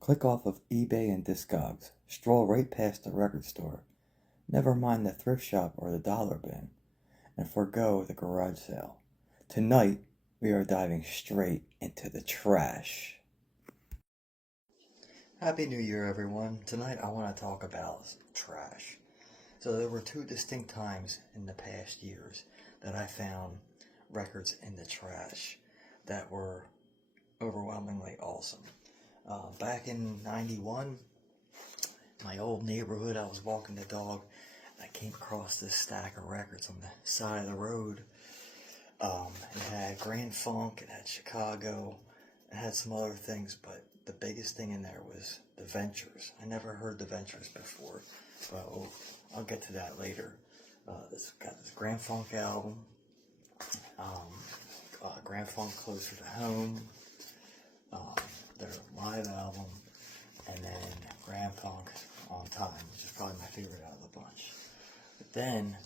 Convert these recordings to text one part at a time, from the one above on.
Click off of eBay and Discogs. Stroll right past the record store. Never mind the thrift shop or the dollar bin. And forgo the garage sale. Tonight, we are diving straight into the trash. Happy New Year, everyone. Tonight, I want to talk about trash. So, there were two distinct times in the past years that I found records in the trash that were overwhelmingly awesome. Back in 91, my old neighborhood, I was walking the dog, and I came across this stack of records on the side of the road. It had Grand Funk, it had Chicago, it had some other things, but the biggest thing in there was the Ventures. I never heard the Ventures before, but I'll get to that later. This got this Grand Funk album, Grand Funk Closer to Home, their live album, and then Grand Funk On Time, which is probably my favorite out of the bunch. But then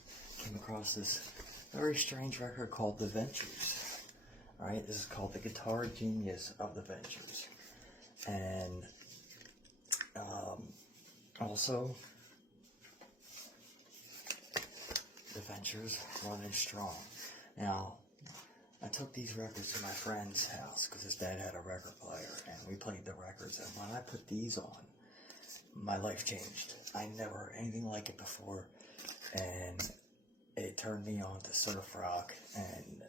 came across this very strange record called The Ventures. Alright, this is called The Guitar Genius of the Ventures. And also, The Ventures running strong. Now, I took these records to my friend's house because his dad had a record player, and we played the records. And when I put these on, my life changed. I never heard anything like it before, and it turned me on to surf rock. And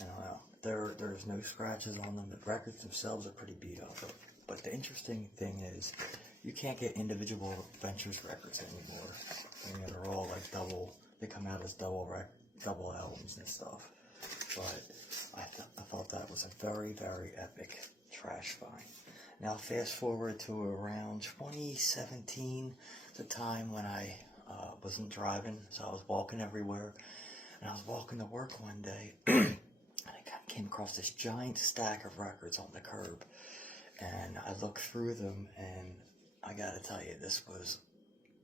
I don't know, there's no scratches on them. The records themselves are pretty beat up. But the interesting thing is, you can't get individual Ventures records anymore. I mean, they're all like double. They come out as double albums and stuff. But I thought that was a very, very epic trash find. Now fast forward to around 2017, the time when I wasn't driving, so I was walking everywhere, and I was walking to work one day, and I came across this giant stack of records on the curb, and I looked through them, and I gotta tell you, this was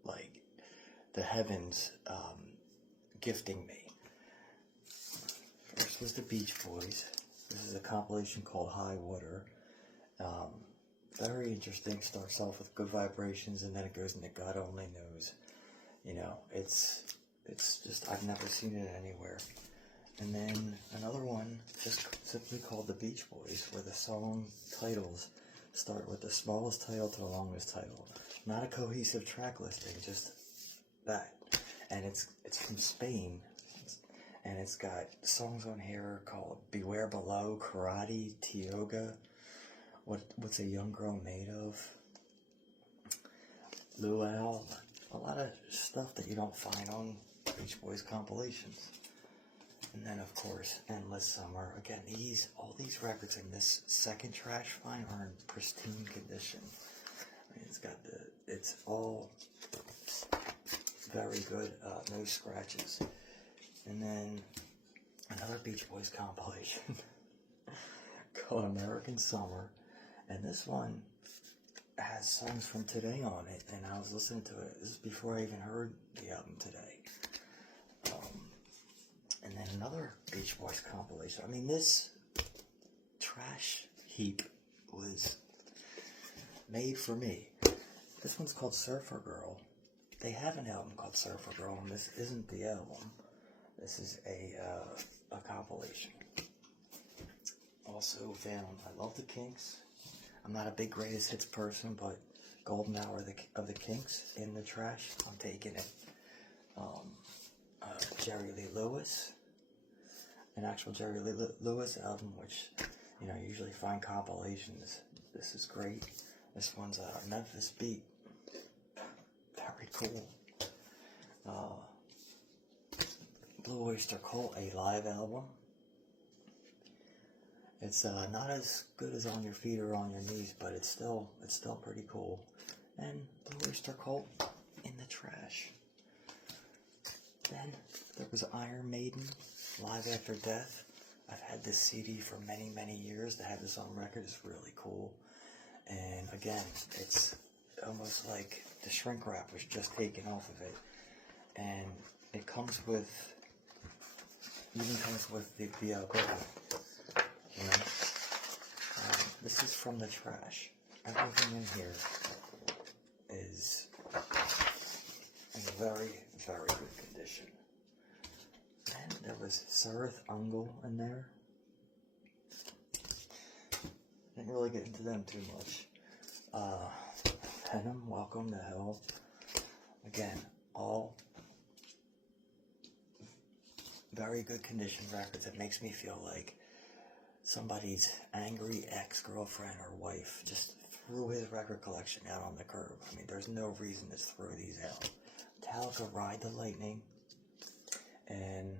like the heavens gifting me. First was the Beach Boys. This is a compilation called High Water. Very interesting. Starts off with Good Vibrations, and then it goes into God Only Knows. You know, it's just, I've never seen it anywhere. And then another one, just simply called The Beach Boys, where the song titles start with the smallest title to the longest title. Not a cohesive track listing, just that. And it's from Spain. And it's got songs on here called Beware Below, Karate, Tioga, What's a Young Girl Made Of, Luau, a lot of stuff that you don't find on Beach Boys compilations. And then, of course, Endless Summer. Again, all these records in this second trash find are in pristine condition. I mean, it's all very good, no scratches. And then another Beach Boys compilation called American Summer. And this one has songs from today on it, and I was listening to it. This is before I even heard the album today. And then another Beach Boys compilation. I mean, this trash heap was made for me. This one's called Surfer Girl. They have an album called Surfer Girl, and this isn't the album. This is a compilation. Also found, I love the Kinks. I'm not a big greatest hits person, but Golden Hour of the Kinks in the trash, I'm taking it. Jerry Lee Lewis, an actual Jerry Lee Lewis album, which, you know, you usually find compilations. This is great. This one's a Memphis Beat. Very cool. Blue Oyster Cult, a live album. It's not as good as On Your Feet or On Your Knees, but it's still pretty cool. And Blue Oyster Cult in the trash. Then there was Iron Maiden, Live After Death. I've had this CD for many, many years. To have this on record is really cool. And again, it's almost like the shrink wrap was just taken off of it. And it comes with, the equipment. You know? This is from the trash. everything in here is in very, very good condition. And there was Sereth Ungol in there. Didn't really get into them too much. Venom, Welcome to Hell. Again, all very good condition records. It makes me feel like somebody's angry ex-girlfriend or wife just threw his record collection out on the curb. I mean, there's no reason to throw these out. Metallica, Ride the Lightning. And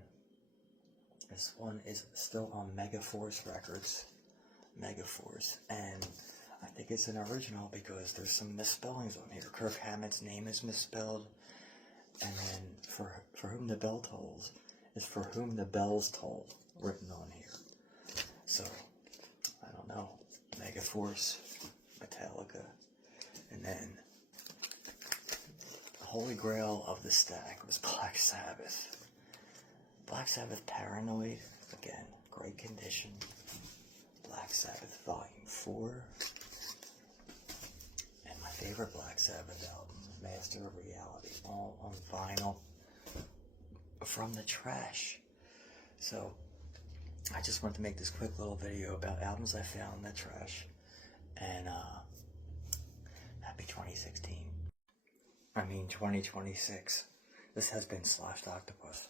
this one is still on Megaforce Records. Megaforce. And I think it's an original because there's some misspellings on here. Kirk Hammett's name is misspelled. And then For Whom the Bell Tolls is For Whom the Bells Toll written on here. So, I don't know. Megaforce, Metallica, and then the Holy Grail of the stack was Black Sabbath. Black Sabbath Paranoid, again, great condition. Black Sabbath Volume 4. And my favorite Black Sabbath album, Master of Reality, all on vinyl from the trash. So, I just wanted to make this quick little video about albums I found in the trash. And, happy 2016. I mean 2026. This has been Sloshed Octopus.